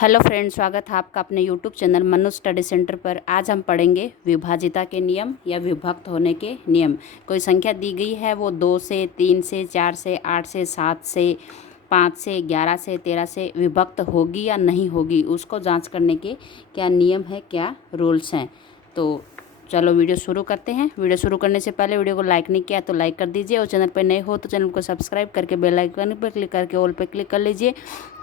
Hello friends, स्वागत है आपका अपने YouTube channel Manu study centre पर। आज हम पढ़ेंगे विभाजिता के नियम या विभक्त होने के नियम। कोई संख्या दी गई है, वो 2 से, 3 से, 4 से, 8 से, 7 से, 5 से, 11 से, 13 से विभक्त होगी या नहीं होगी, उसको जांच करने के क्या नियम है, क्या रूल्स हैं। तो चलो वीडियो शुरू करते हैं। वीडियो शुरू करने से पहले वीडियो को लाइक नहीं किया तो लाइक कर दीजिए, और चैनल पर नए हो तो चैनल को सब्सक्राइब करके बेल आइकन पर क्लिक करके ऑल पर क्लिक कर लीजिए,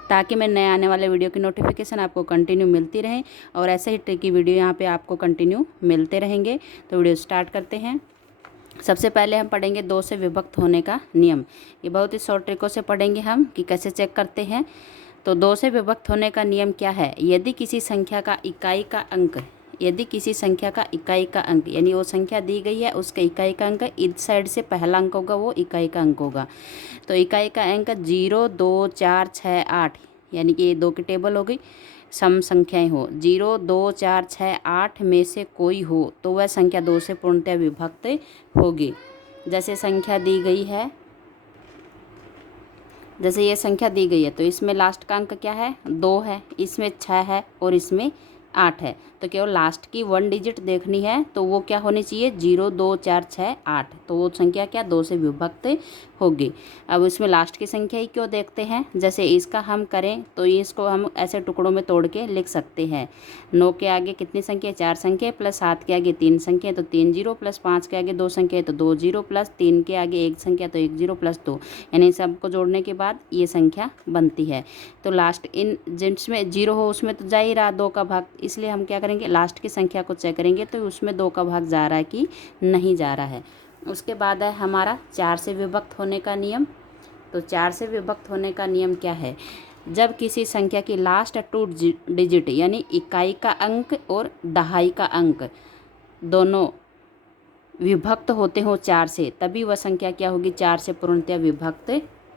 ताकि मैं नए आने वाले वीडियो की नोटिफिकेशन आपको कंटिन्यू मिलती रहे और ऐसे ही ट्रिकी वीडियो यहाँ पे आपको कंटिन्यू मिलते रहेंगे। तो वीडियो स्टार्ट करते हैं। सबसे पहले हम पढ़ेंगे 2 से विभक्त होने का नियम। ये बहुत ही शॉर्ट ट्रिकों से पढ़ेंगे हम कि कैसे चेक करते हैं। तो 2 से विभक्त होने का नियम क्या है? यदि किसी संख्या का इकाई का अंक यानी वो संख्या दी गई है, उसके इकाई का अंक इस साइड से पहला अंक होगा, वो इकाई का अंक होगा। तो इकाई का अंक 0, 2, 4, 6, 8, यानी कि ये 2 की टेबल हो गई। सम संख्याएं हो 0, 2, 4, 6, 8 में से कोई हो तो वह संख्या 2 से पूर्णतः विभक्त होगी। जैसे संख्या दी गई है, जैसे ये संख्या दी गई है, तो इसमें लास्ट का अंक क्या है? 2 है, इसमें 6 है और इसमें 8 है। तो केवल लास्ट की 1 डिजिट देखनी है, तो वो क्या होनी चाहिए? 0, 2, 4, 6, 8। तो वो संख्या क्या 2 से विभक्त होगी। अब इसमें लास्ट की संख्या ही क्यों देखते हैं? जैसे इसका हम करें तो इसको हम ऐसे टुकड़ों में तोड़ के लिख सकते हैं। 9 के आगे कितनी संख्या? 4 संख्या, प्लस 7 के आगे 3 संख्या तो 3 जीरो, प्लस 5 के आगे 2 संख्या तो 2 जीरो, प्लस 3 के आगे 1 संख्या तो 1 जीरो, प्लस 2, यानी सबको जोड़ने के बाद ये संख्या बनती है। तो लास्ट इन जिसमें 0 हो उसमें तो जा ही रहा 2 का भाग, इसलिए हम क्या करेंगे? लास्ट की संख्या को चेक करेंगे तो उसमें 2 का भाग जा रहा है कि नहीं जा रहा है। उसके बाद है हमारा 4 से विभक्त होने का नियम। तो 4 से विभक्त होने का नियम क्या है? जब किसी संख्या की लास्ट 2 डिजिट यानी इकाई का अंक और दहाई का अंक दोनों विभक्त होते हो 4 से, तभी वह संख्या क्या होगी? 4 से पूर्णतः विभक्त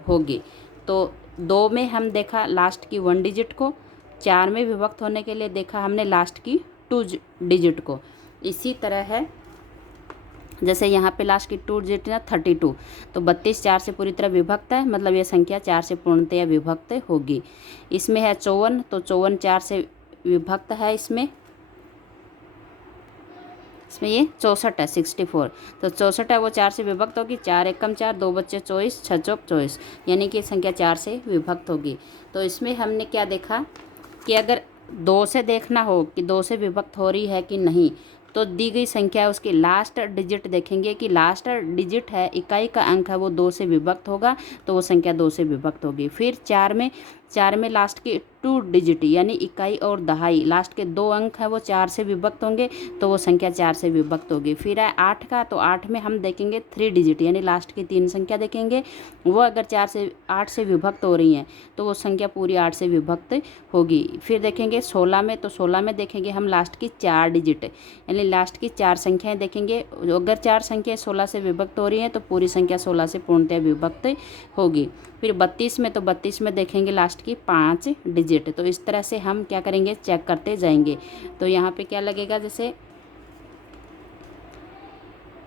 होगी। तो 2 में हम देखा लास्ट की 1 डिजिट को, 4 में विभक्त होने के लिए देखा हमने लास्ट की 2 डिजिट को। इसी तरह है, जैसे यहाँ पे लास्ट की 2 डिजिट है 32, तो 32 4 से पूरी तरह विभक्त है, मतलब ये संख्या 4 से पूर्णतः विभक्त होगी। इसमें है 54, तो 54 4 से विभक्त है। इसमें ये 64 है 64, तो 64 है वो 4 से विभक्त होगी। 4 एकम 4, 2 बच्चे 24, 6 चौक 24, यानी कि संख्या 4 से विभक्त होगी। तो इसमें हमने क्या देखा कि अगर 2 से देखना हो कि 2 से विभक्त हो रही है कि नहीं, तो दी गई संख्या है उसकी लास्ट डिजिट देखेंगे कि लास्ट डिजिट है, इकाई का अंक है, वो 2 से विभक्त होगा तो वो संख्या 2 से विभक्त होगी। फिर 4 में लास्ट की 2 डिजिट यानी इकाई और दहाई, लास्ट के 2 अंक है वो 4 से विभक्त होंगे तो वो संख्या 4 से विभक्त होगी। फिर है 8 का, तो 8 में हम देखेंगे 3 डिजिट यानी लास्ट की 3 संख्या देखेंगे, वो अगर 4 से 8 से विभक्त हो रही हैं तो वो संख्या पूरी 8 से विभक्त होगी। फिर देखेंगे 16 में, तो 16 में देखेंगे हम लास्ट की 4 डिजिट यानी लास्ट की 4 संख्याएं देखेंगे, अगर 4 संख्याएं 16 से विभक्त हो रही हैं तो पूरी संख्या 16 से पूर्णतः विभक्त होगी। फिर 32 में, तो 32 में देखेंगे लास्ट की 5 डिजिट। तो इस तरह से हम क्या करेंगे? चेक करते जाएंगे। तो यहाँ पे क्या लगेगा? जैसे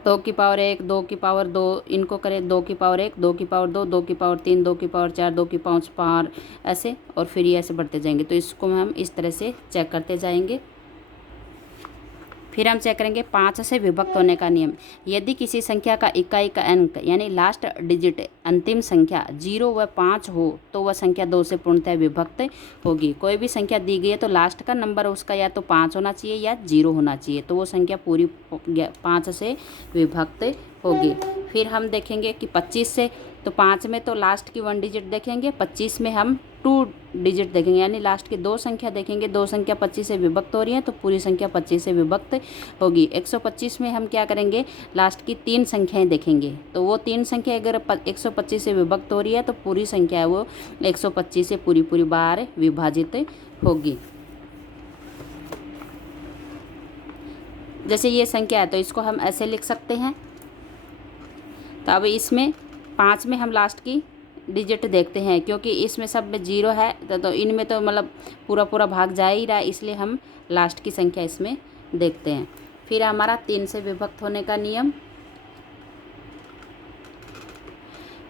2 की पावर 1, 2 की पावर 2, इनको करें 2 की पावर 1, 2 की पावर 2, 2 की पावर 3, 2 की पावर 4, 2 की पावर 5, ऐसे, और फिर ये ऐसे बढ़ते जाएंगे। तो इसको हम इस तरह से चेक करते जाएंगे। फिर हम चेक करेंगे 5 से विभक्त होने का नियम। यदि किसी संख्या का इकाई का अंक यानी लास्ट डिजिट अंतिम संख्या 0 व 5 हो तो वह संख्या 2 से पूर्णतः विभक्त होगी। कोई भी संख्या दी गई है तो लास्ट का नंबर उसका या तो 5 होना चाहिए या 0 होना चाहिए, तो वो संख्या पूरी 5 से विभक्त होगी। फिर हम देखेंगे कि 25 से, तो 5 में तो लास्ट की 1 डिजिट देखेंगे, 25 में हम 2 डिजिट देखेंगे यानी लास्ट की 2 संख्या देखेंगे, 2 संख्या 25 से विभक्त हो रही है तो पूरी संख्या 25 से विभक्त होगी। 125 में हम क्या करेंगे? लास्ट की 3 संख्याएं देखेंगे, तो वो 3 संख्या अगर 125 से विभक्त हो रही है तो पूरी संख्या है वो 125 से पूरी बार विभाजित होगी। जैसे ये संख्या है तो इसको हम ऐसे लिख सकते हैं। तो अब इसमें 5 में हम लास्ट की डिजिट देखते हैं, क्योंकि इसमें सब में 0 है तो इनमें तो मतलब पूरा भाग जा ही रहा है, इसलिए हम लास्ट की संख्या इसमें देखते हैं। फिर हमारा 3 से विभक्त होने का नियम।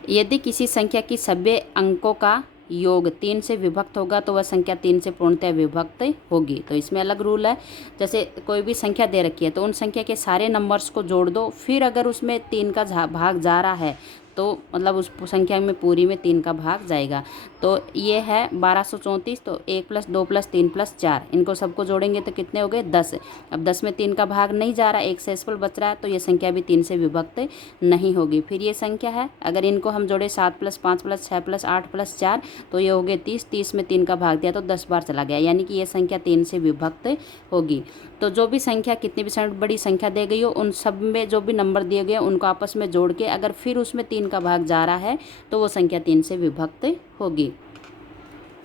यदि किसी संख्या की सभी अंकों का योग 3 से विभक्त होगा तो वह संख्या 3 से पूर्णतः विभक्त होगी। तो इसमें अलग रूल है। जैसे कोई भी संख्या दे रखी है तो उन संख्या के सारे नंबर्स को जोड़ दो, फिर अगर उसमें 3 का भाग जा रहा है तो मतलब उस संख्या में पूरी में 3 का भाग जाएगा। तो ये है 1234, तो 1 + 2 + 3 + 4, इनको सबको जोड़ेंगे तो कितने हो गए 10। अब 10 में 3 का भाग नहीं जा रहा, एक शेषफल बच रहा है, तो ये संख्या भी 3 से विभक्त नहीं होगी। फिर ये संख्या है, अगर इनको हम जोड़े 7 + 5 + 6 + 8 + 4, तो ये हो गए 30। 30 में 3 का भाग दिया तो 10 बार चला गया, यानी कि ये संख्या 3 से विभक्त होगी। तो जो भी संख्या कितनी भी बड़ी संख्या दे गई हो, उन सब में जो भी नंबर दिए गए उनको आपस में जोड़ के अगर फिर उसमें 3 का भाग जा रहा है तो वो संख्या 3 से विभक्त होगी।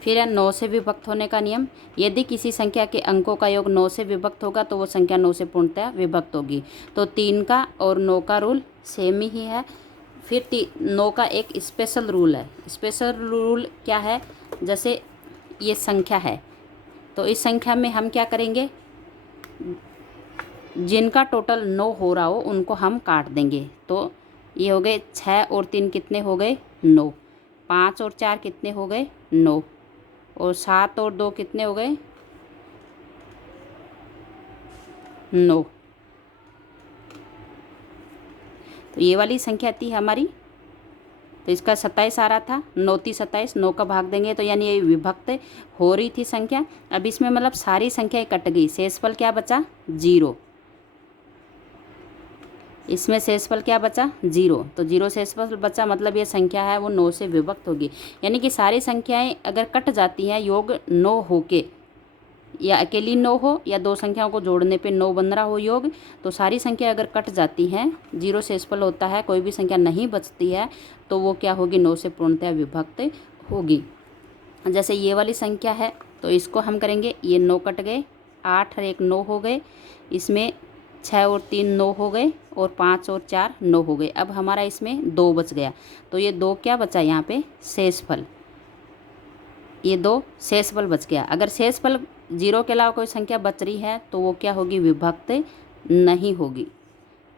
फिर है 9 से विभक्त होने का नियम। यदि किसी संख्या के अंकों का योग 9 से विभक्त होगा तो वो संख्या 9 से पूर्णतः विभक्त होगी। तो 3 का और 9 का रूल सेम ही है। फिर 9 का एक स्पेशल रूल है। स्पेशल रूल क्या है, जैसे ये संख्या है तो इस संख्या में हम क्या करेंगे, जिनका टोटल 9 हो रहा हो उनको हम काट देंगे। तो ये हो गए 6 और 3 कितने हो गए 9, 5 और 4 कितने हो गए 9, और 7 और 2 कितने हो गए 9। तो ये वाली संख्या थी हमारी, तो इसका 27 आ रहा था, 9 × 27, 9 का भाग देंगे तो यानी ये विभक्त हो रही थी संख्या। अब इसमें मतलब सारी संख्याएं कट गई, शेषफल क्या बचा 0। इसमें शेषफल क्या बचा 0, तो 0 शेषफल बचा, मतलब ये संख्या है वो 9 से विभक्त होगी। यानी कि सारी संख्याएं अगर कट जाती हैं योग 9 होके, या अकेली 9 हो या दो संख्याओं को जोड़ने पे 9 बन रहा हो योग, तो सारी संख्या अगर कट जाती हैं, 0 शेषफल होता है, कोई भी संख्या नहीं बचती है, तो वो क्या होगी 9 से पूर्णतः विभक्त होगी। जैसे ये वाली संख्या है तो इसको हम करेंगे, ये 9 कट गए, 8 और 1 9 हो गए, इसमें 6 और 3 9 हो गए, और 5 और 4 9 हो गए। अब हमारा इसमें 2 बच गया, तो ये 2 क्या बचा यहाँ पे शेषफल, ये 2 शेषफल बच गया। अगर शेषफल 0 के अलावा कोई संख्या बच रही है तो वो क्या होगी विभक्त नहीं होगी,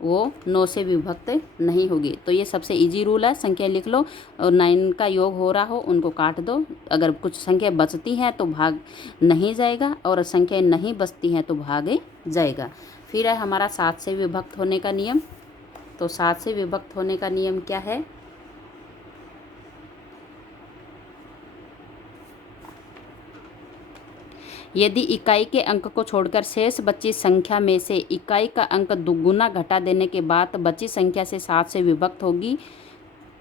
वो 9 से विभक्त नहीं होगी। तो ये सबसे इजी रूल है, संख्या लिख लो और 9 का योग हो रहा हो उनको काट दो। अगर कुछ संख्या बचती हैं तो भाग नहीं जाएगा, और संख्या नहीं बचती हैं तो भाग जाएगा। फिर है हमारा 7 से विभक्त होने का नियम। तो 7 से विभक्त होने का नियम क्या है, यदि इकाई के अंक को छोड़कर शेष बची संख्या में से इकाई का अंक दुगुना घटा देने के बाद बची संख्या से 7 से विभक्त होगी,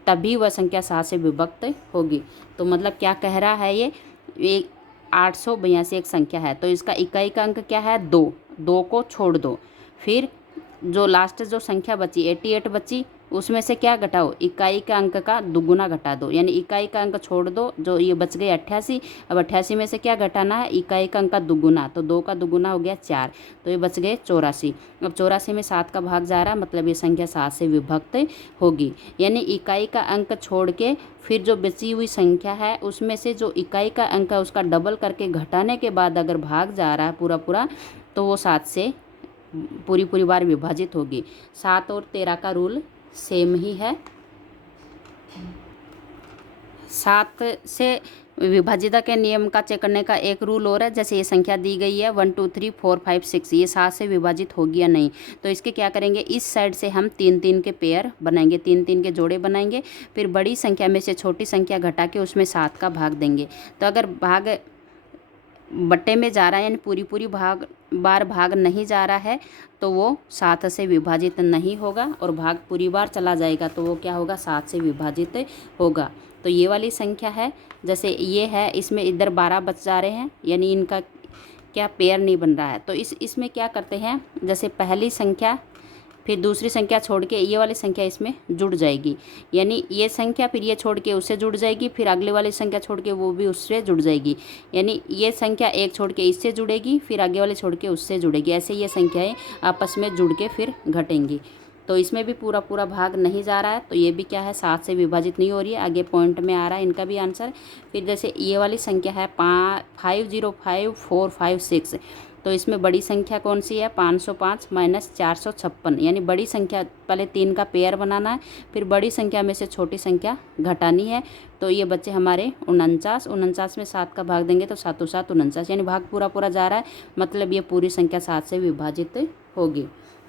तभी वह संख्या 7 से विभक्त होगी। तो मतलब क्या कह रहा है, ये 882 एक संख्या है, तो इसका इकाई का अंक क्या है 2, 2 को छोड़ दो, फिर जो लास्ट जो संख्या बची 88 बची, उसमें से क्या घटाओ, इकाई का अंक का दुगुना घटा दो, यानी इकाई का अंक छोड़ दो, जो ये बच गए 88। अब 88 में से क्या घटाना है, इकाई का अंक का दुगुना, तो 2 का दुगुना हो गया 4, तो ये बच गए 84। अब 84 में 7 का भाग जा रहा, मतलब ये संख्या 7 से विभक्त होगी। यानी इकाई का अंक छोड़ के फिर जो बची हुई संख्या है उसमें से जो इकाई का अंक है उसका डबल करके घटाने के बाद अगर भाग जा रहा है पूरा पूरा, तो वो 7 से पूरी बार विभाजित होगी। 7 और 13 का रूल सेम ही है। 7 से विभाजिता के नियम का चेक करने का एक रूल और है। जैसे ये संख्या दी गई है 1 2 3 4 5 6, ये 7 से विभाजित होगी या नहीं, तो इसके क्या करेंगे, इस साइड से हम 3 3 के पेयर बनाएंगे, 3 3 के जोड़े बनाएंगे, फिर बड़ी संख्या में से छोटी संख्या घटा के उसमें 7 का भाग देंगे। तो अगर भाग बट्टे में जा रहा है, यानी पूरी भाग नहीं जा रहा है, तो वो 7 से विभाजित नहीं होगा, और भाग पूरी बार चला जाएगा तो वो क्या होगा 7 से विभाजित होगा। तो ये वाली संख्या है, जैसे ये है, इसमें इधर 12 बच जा रहे हैं, यानी इनका क्या पेयर नहीं बन रहा है। तो इसमें क्या करते हैं, जैसे पहली संख्या फिर दूसरी संख्या छोड़ के ये वाली संख्या इसमें जुड़ जाएगी, यानी ये संख्या फिर ये छोड़ के उससे जुड़ जाएगी, फिर अगले वाली संख्या छोड़ के वो भी उससे जुड़ जाएगी, यानी ये संख्या एक छोड़ के इससे जुड़ेगी, फिर आगे वाले छोड़ के उससे जुड़ेगी, ऐसे ये संख्याएं आपस में जुड़ के फिर घटेंगी। तो इसमें भी पूरा पूरा भाग नहीं जा रहा है, तो ये भी क्या है 7 से विभाजित नहीं हो रही है। आगे पॉइंट में आ रहा है इनका भी आंसर। फिर जैसे ये वाली संख्या है 505456, तो इसमें बड़ी संख्या कौन सी है 505 माइनस 456, यानी बड़ी संख्या पहले 3 का पेयर बनाना है, फिर बड़ी संख्या में से छोटी संख्या घटानी है। तो ये बच्चे हमारे 49, 49 में 7 का भाग देंगे तो 7 7 49, यानी भाग पूरा पूरा जा रहा है, मतलब ये पूरी संख्या 7 से विभाजित होगी।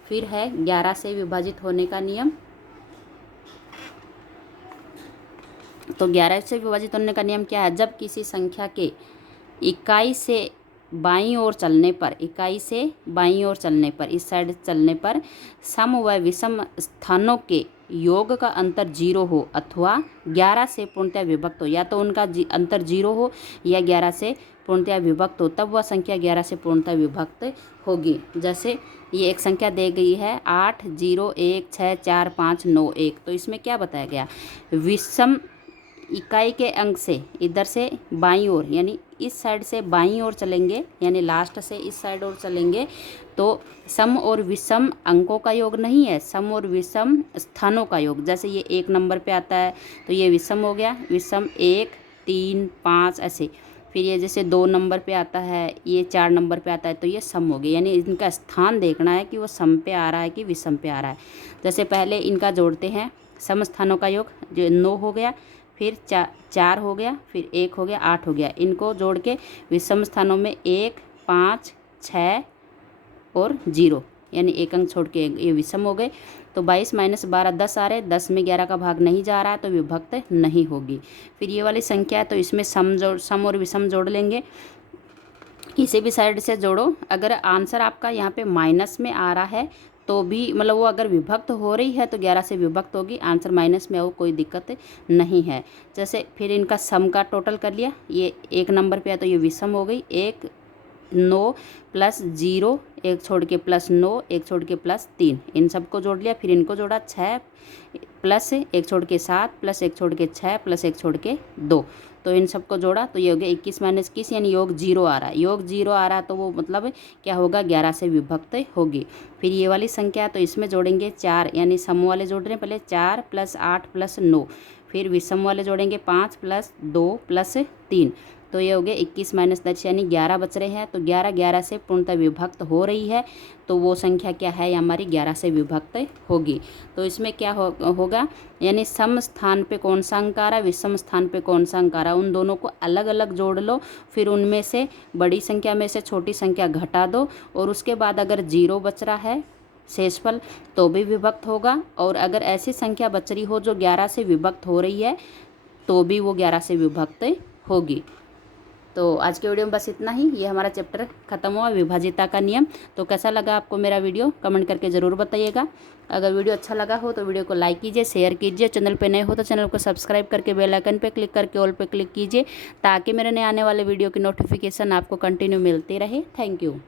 फिर है 11 से विभाजित होने का नियम। तो 11 से विभाजित होने का नियम क्या है, जब किसी संख्या के इकाई से बाईं ओर चलने पर, इकाई से बाईं ओर चलने पर, इस साइड चलने पर सम व विषम स्थानों के योग का अंतर 0 हो अथवा 11 से पूर्णतः विभक्त हो, या तो उनका अंतर 0 हो या 11 से पूर्णतः विभक्त हो, तब वह संख्या 11 से पूर्णतः विभक्त होगी। जैसे ये एक संख्या दी गई है 8 0 1 6 4 5 9 1, तो इसमें क्या बताया गया, विषम इकाई के अंक से इधर से बाईं ओर, यानी इस साइड से बाईं ओर चलेंगे, यानी लास्ट से इस साइड ओर चलेंगे, तो सम और विषम अंकों का योग नहीं है, सम और विषम स्थानों का योग। जैसे ये 1 नंबर पे आता है तो ये विषम हो गया, विषम 1 3 5 ऐसे। फिर ये जैसे 2 नंबर पे आता है, ये 4 नंबर पे आता है, तो ये सम हो गया, यानी इनका स्थान देखना है कि वो सम पे आ रहा है कि विषम पे आ रहा है। जैसे पहले इनका जोड़ते हैं, सम स्थानों का योग जो 9 हो गया, फिर 4 हो गया, फिर 1 हो गया, 8 हो गया। इनको जोड़ के विषम स्थानों में 1 5 6 और 0, यानी एक अंक छोड़ के ये विषम हो गए। तो 22 माइनस 12 10 आ रहे, 10 में 11 का भाग नहीं जा रहा है, तो विभक्त नहीं होगी। फिर ये वाली संख्या है तो इसमें सम और विषम जोड़ लेंगे, किसी भी साइड से जोड़ो। अगर आंसर आपका यहाँ पे माइनस में आ रहा है तो भी, मतलब वो अगर विभक्त हो रही है तो 11 से विभक्त होगी, आंसर माइनस में हो कोई दिक्कत नहीं है। जैसे फिर इनका सम का टोटल कर लिया, ये 1 नंबर पे है तो ये विषम हो गई, 1 9 प्लस 0 1 छोड़ के प्लस 9 1 छोड़ के प्लस 3, इन सबको जोड़ लिया। फिर इनको जोड़ा 6 प्लस 1 छोड़ के 7 प्लस 1 छोड़ के 6 प्लस 1 छोड़ के 2, तो इन सबको जोड़ा तो ये हो गया 21 माइनस 21, यानी योग 0 आ रहा है। योग 0 आ रहा है तो वो मतलब क्या होगा 11 से विभक्त होगी। फिर ये वाली संख्या तो इसमें जोड़ेंगे 4, यानी सम वाले जोड़ रहे हैं पहले 4 प्लस 8 प्लस 9, फिर विषम वाले जोड़ेंगे 5 प्लस 2 प्लस 3, तो ये हो गया 21 माइनस 10, यानी 11 बच रहे हैं। तो 11 11 से पूर्णतः विभक्त हो रही है, तो वो संख्या क्या है हमारी 11 से विभक्त होगी। तो इसमें क्या होगा, यानी सम स्थान पे कौन सा अंक आ रहा है, विषम स्थान पे कौन सा अंक आ रहा है, उन दोनों को अलग अलग जोड़ लो, फिर उनमें से बड़ी संख्या में से छोटी संख्या घटा दो, और उसके बाद अगर 0 बच रहा है शेषफल तो भी विभक्त होगा, और अगर ऐसी संख्या बच रही हो जो 11 से विभक्त हो रही है तो भी वो 11 से विभक्त होगी। तो आज के वीडियो में बस इतना ही, ये हमारा चैप्टर खत्म हुआ विभाजिता का नियम। तो कैसा लगा आपको मेरा वीडियो कमेंट करके ज़रूर बताइएगा। अगर वीडियो अच्छा लगा हो तो वीडियो को लाइक कीजिए, शेयर कीजिए, चैनल पे नए हो तो चैनल को सब्सक्राइब करके बेल आइकन पे क्लिक करके ऑल पे क्लिक कीजिए, ताकि मेरे नए आने वाले वीडियो की नोटिफिकेशन आपको कंटिन्यू मिलती रहे। Thank you.